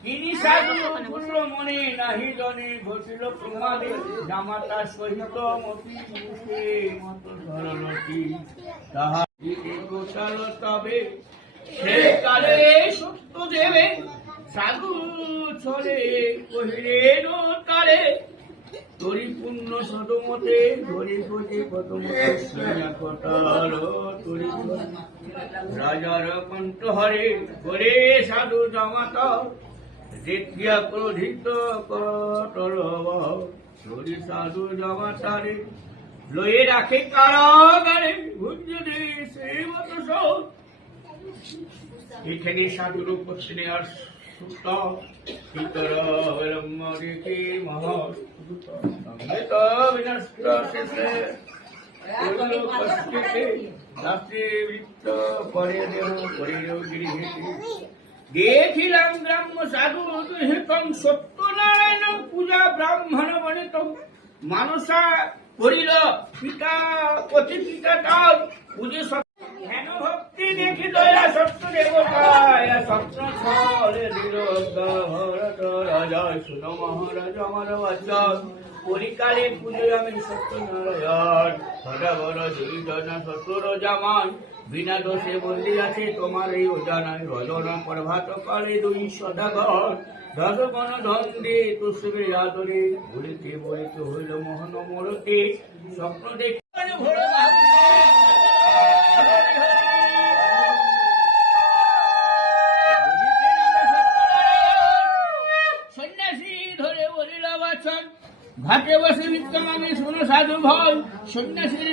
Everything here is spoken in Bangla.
তিনি সাধু পূর্ণ মনে নাহি জনে ঘটিল প্রমাদে জামাতা সহিত মতি মুখে মত ধরলটি তাহা গোচাল তবে সে কালে সত্য দেবে সাধু ছলে কহিলেন তারে তরি পূর্ণ সদমতে ধরি ভোজে কতমতে শুনিয়া কটাল তরি রাজার কণ্ঠহরে করে সাধু জামাতা দেখিয়া ক্রোধিত কটল তরি সাধু জামাতারে লয়ে রাখে কারাগারে ভুঞ্জনে সে মত সব এখানে সাধুর উপস্থিতি আর সুত পিতর বিলম্বরিকে মহাসুত সংগীত বিনষ্ট শেষে উপস্থিতি রাত্রি বৃত্ত পরে দেহ পরির গৃহে দেখিলাম ব্রাহ্ম সাধু হিতম সত্যনারায়ণ পূজা ব্রাহ্মণ বনিতম মানসা করিল পিতা পতি পিতা তার পূজে হেন ভক্তি দেখি দয়া সত্য দেবতায় স্বপ্ন ছলে দিল ভরত রাজা শুন মহারাজ আমার বাচন পরিকালে পুজো আমি সত্যনারায়ণ সদাবর দুইজন শ্বশুর জামাই বিনা দোষে বন্দি আছে তোমার এই অজানায় রজনা প্রভাত কালে দুই সদাগর দশগণ ধন্দে তুষবে আদরে বলিতে বলিতে হইল মোহন মরতে স্বপ্ন দেখি সন্ন্যাসী ধরে বলিল বাচন ঘাটে বসে বিত্তমানে শোনো সাধু ভয় সন্ন্যাসীর